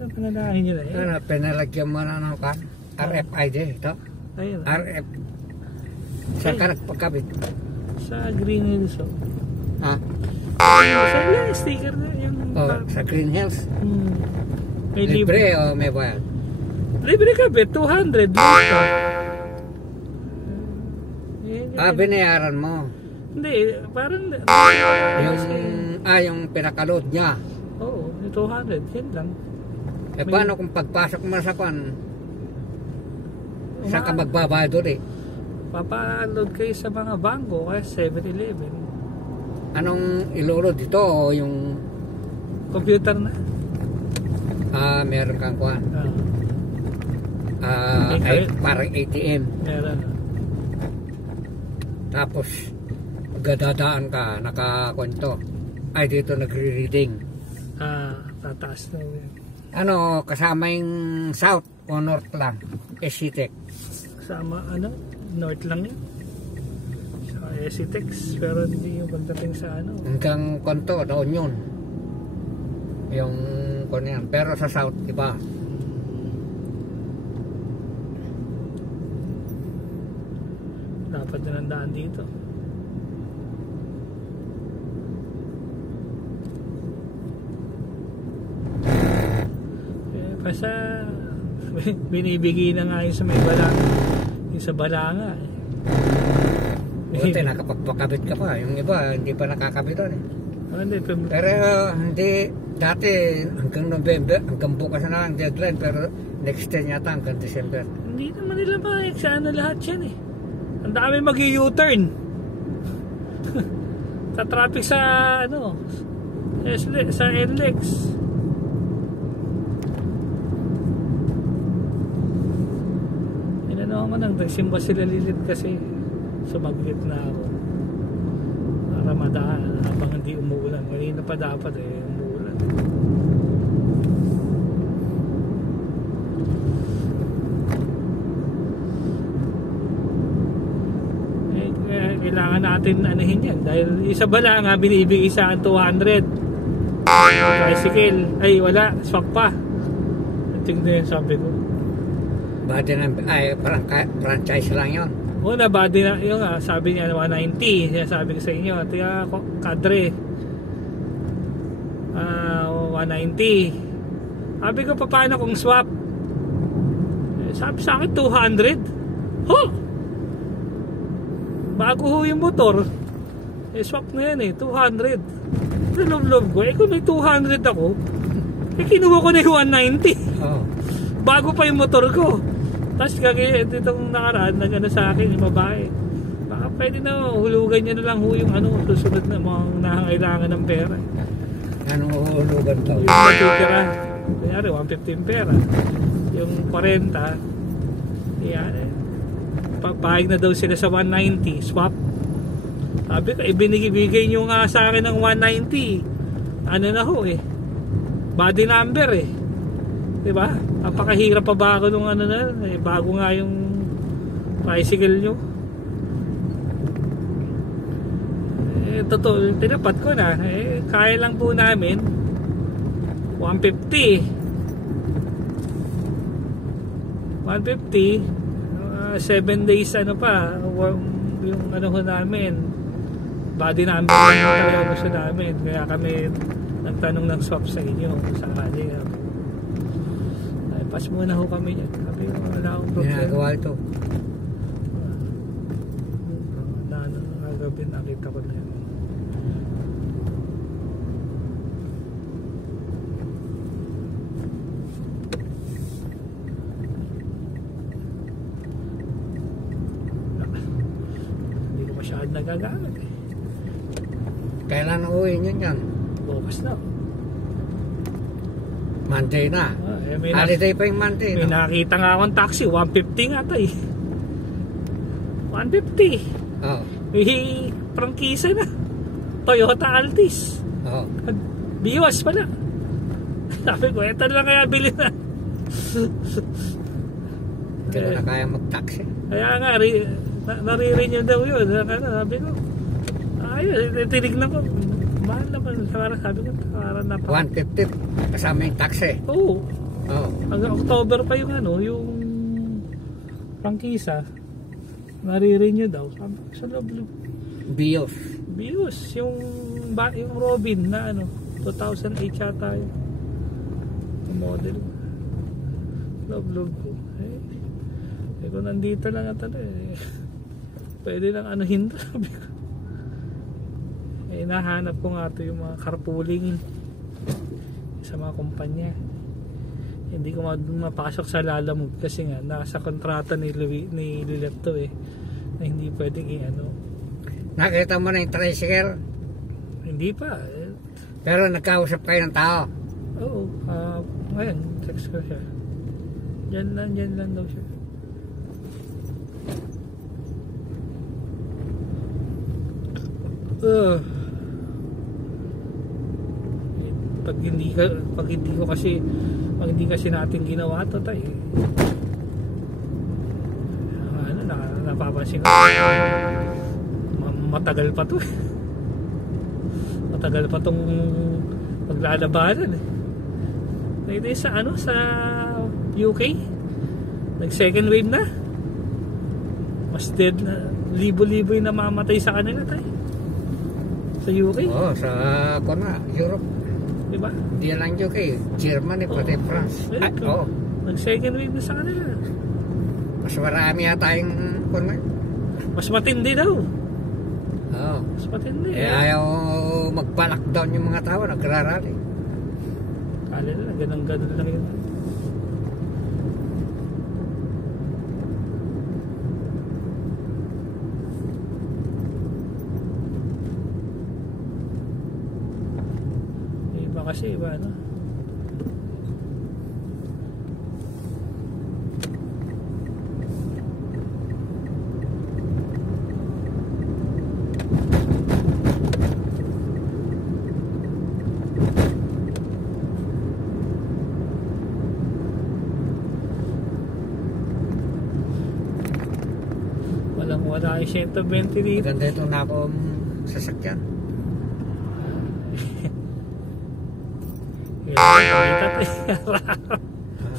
Saan pinalahin nyo na yan? Ano, pinalagyan mo na ng RFID ito. Ayun. RF. Saan ka nagpagkabit? Sa Green Hills. Oh. Ha? Sa yung sticker na yung... Sa Green Hills? May Libre o may bayad? Libre ka, bet. 200. Binayaran mo. Hindi, parang... Yung pinakaload niya. Oo, 200. Yan lang. Paano kung pagpasok mo sa kwan? Saan ka magbabayad doon eh? Papa-load kayo sa mga bangko kaya 7-Eleven. Anong ilulod dito o yung... Computer na. Meron kang kwan. Parang ATM. Meron. Tapos gadadaan ka, nakakwento. Ay dito nagre-reading. Tataas na yun. Ano, kasama yung South o North lang? SCTEC. Kasama, North lang yun. Sa SCTEX, pero hindi yung pagdating sa Hanggang kwento, doon yun. Yung kung yan. Pero sa South, iba. Dapat na daan dito. Basta binibigay na nga yung sa may balanga. Yung sa balanga. Buti nakapagpakabit ka pa. Yung iba, hindi pa nakakabit doon eh. Pero hindi, dati hanggang November, hanggang bukas na lang deadline, pero next 10 yata hanggang December. Hindi naman nila ma-exana lahat yan eh. Ang dami mag-u-turn. Sa traffic sa sa NLEX. Nagsimba sila lilit kasi sumaglit na ako para madaan habang hindi umuulan. Kanina pa dapat umuulan. Kailangan natin anahin yan dahil isa ba lang binibigay sa akin 200 tricycle. Ay wala, swak pa. Tingnan yung sabi ko. Body na, franchise lang yun. Una, body na, yung sabi niya 190. Sabi ko sa inyo, tiya kadre. 190. Sabi ko, paano kung swap? Sabi sa akin, 200. Bago ho yung motor. Swap na yan 200. Love ko. Kung may 200 ako, kinuha ko na yung 190. Bago pa yung motor ko. Tapos kagaya ditong nakaraan sa akin yung babae. Baka pwede na hulugan niya na lang yung susunod na mga nangangailangan ng pera. Anong hulugan to? Yung matutira. Kanyari 150 pera. Yung 40. Yan papahig na daw sila sa 190. Swap. Sabi ko, ibinigay nyo nga sa akin ng 190. Na ho body number diba? Napakahirap pa ba ako nung bago nga yung tricycle nyo. Totoo, tinapat ko na. Kaya lang po namin 150 7 days pa yung ho namin body number yung gusto namin. Kaya kami nagtanong ng swap sa inyo sa kanila. Pas muna ho kami dyan. Sabi ko, wala akong problema. Ginagawa ito. Nagabi nakita ko na yun. Hindi ko masyadong nagagamit Kailan uuwi nyo yan? Bukas na. Monday na. Holiday pa yung Monday. May nakita nga akong taxi, 150 nga tayo. 150. May prangkisa na. Toyota Altis. Biwas pala. Sabi ko, eto lang kaya bilhin na. Hindi ko na kaya mag-taxi. Kaya nga, nare-renew daw yun. Sabi ko, ayun, tinignan ko. Mahal naman. Sabi ko, parang 150 kasama yung taxi. Oo. Oo. Hanggang October pa yung ano, yung prangkisa. Nare-renew daw. Sa loob. Bios. yung Robin na ano, 2008 yata yun. Yung model. Love ko. Kung nandito lang at ano pwede lang anuhin to, sabi ko. Nahanap ko nga to yung mga carpooling sa mga kumpanya. Hindi ko mapasok sa Lalamove kasi nga nasa kontrata ni Lilet to na hindi pwedeng ano. Nakita mo na yung tricycle? Hindi pa. Pero nagkausap kayo ng tao? Oo. Ngayon, text ko siya. Diyan lang daw siya. Pag hindi kasi natin ginawa to tayo. Napapansin ko. Matagal pa to. Matagal pa tong paglalabanan Ito sa sa UK. Nag second wave na. Mas dead na. Libo-libo yung namamatay sa kanila tayo. Sa UK? Oo, sa Europe. Diba? Di lang UK, Germany, pati France. Oo. Nag second wave na sa kanila. Mas marami yata yung mas matindi daw. Oo. Mas matindi. Ayaw magpa-lockdown yung mga tao, nagrarally. Kala nila, ganun lang yun. Kasi iba ano. Wala yung 120 dito. Maganda itong nakong sasakyan.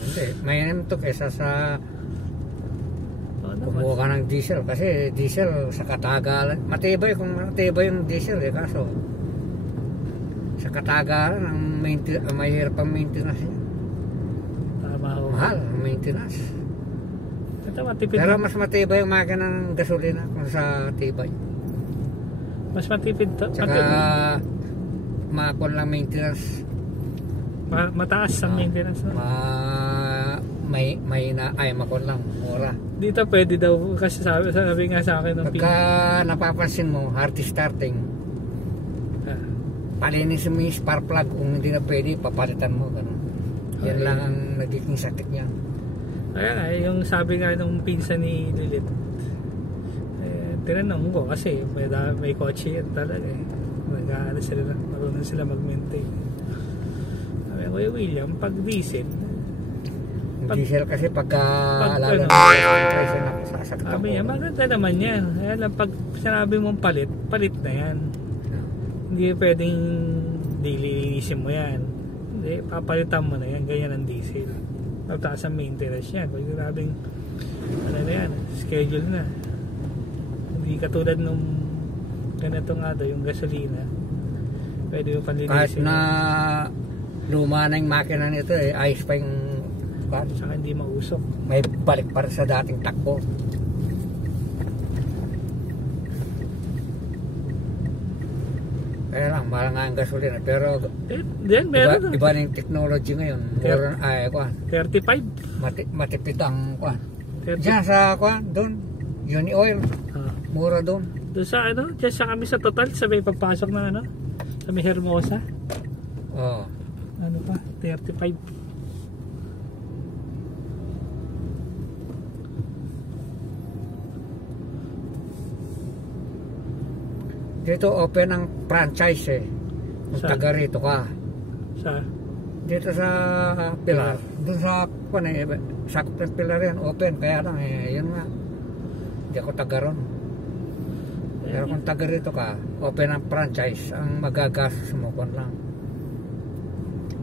Hindi, may to kesa sa kumuha ka ng diesel kasi diesel sa katagalan matibay yung diesel kaso sa katagalan ang mahirap ang maintenance niya. Mahal ang maintenance. Pero mas matibay yung makina ng gasolina kung sa tibay. Mas matipid to. Tsaka makon lang maintenance. Mataas ang maintenance no? May makon lang mura. Dito pwede daw kasi sabi nga sa akin pagka napapansin mo hard starting palinis mo yung spark plug kung hindi na pwede papalitan mo ganun. Yan lang ang nagiging sakit niya. Kaya yung sabi nga nung pinsan ni Lilit tinanong ko kasi may kotse yan talaga marunong sila mag-maintain. Kuya William, pag diesel kasi pagka lalo na sasaktan sabi niya, maganda naman yan. Kaya lang pag sinabi mong palit na yan. Hindi pwedeng dililinisin mo yan. Hindi, papalitan mo na yan. Ganyan ang diesel. Tapos ang maintenance yan. Pag sinabing na yan, schedule na. Hindi katulad nung ganito nga daw, yung gasolina. Pwede yung panlinisin. Kahit na luma na yung makina nito ayos pa yung saka hindi mausok. May balik pa rin sa dating takbo. Kaya lang, mahal nga ang gasolina pero iba na yung technology ngayon. 35? Matipid ang diyan sa doon, Uni Oil. Mura doon. Doon sa diyan sa kami sa Total, sa may pagpasok na sa may Hermosa. Oo. Ano pa? 35. Dito open ang franchise kung taga rito ka. Dito sa Pilar. Doon sa sakop ng Pilar yan, open. Kaya lang yun nga. Hindi ako taga ron. Pero kung taga rito ka, open ang franchise. Ang magagastos mo lang.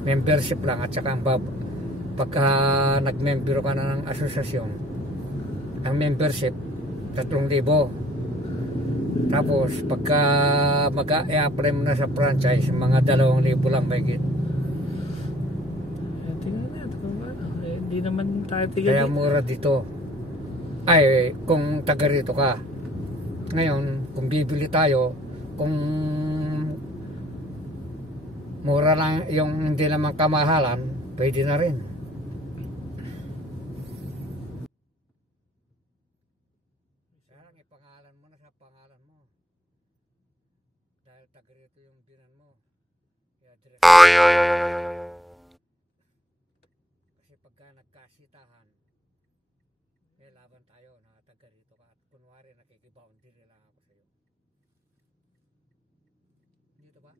Membership lang at saka ang pagka nag-member ka na ng asosasyon, ang membership 3,000. Tapos pagka mag-a-apply mo na sa franchise, mga 2,000 lang mahigit. Tingnan natin kung ano. Hindi naman tayo tiga Kaya dito. mura dito. Ay, kung taga rito ka. Ngayon, kung bibili tayo, kung mura lang yung hindi naman kamahalan, pwede na rin. Sarang ipangalan mo na sa pangalan mo. Dahil taga rito yung binan mo. Kaya direct. Kasi pagka nagkasitahan, may laban tayo na taga rito ka. At kunwari nakikiboundary lang ako sa'yo. Dito ba?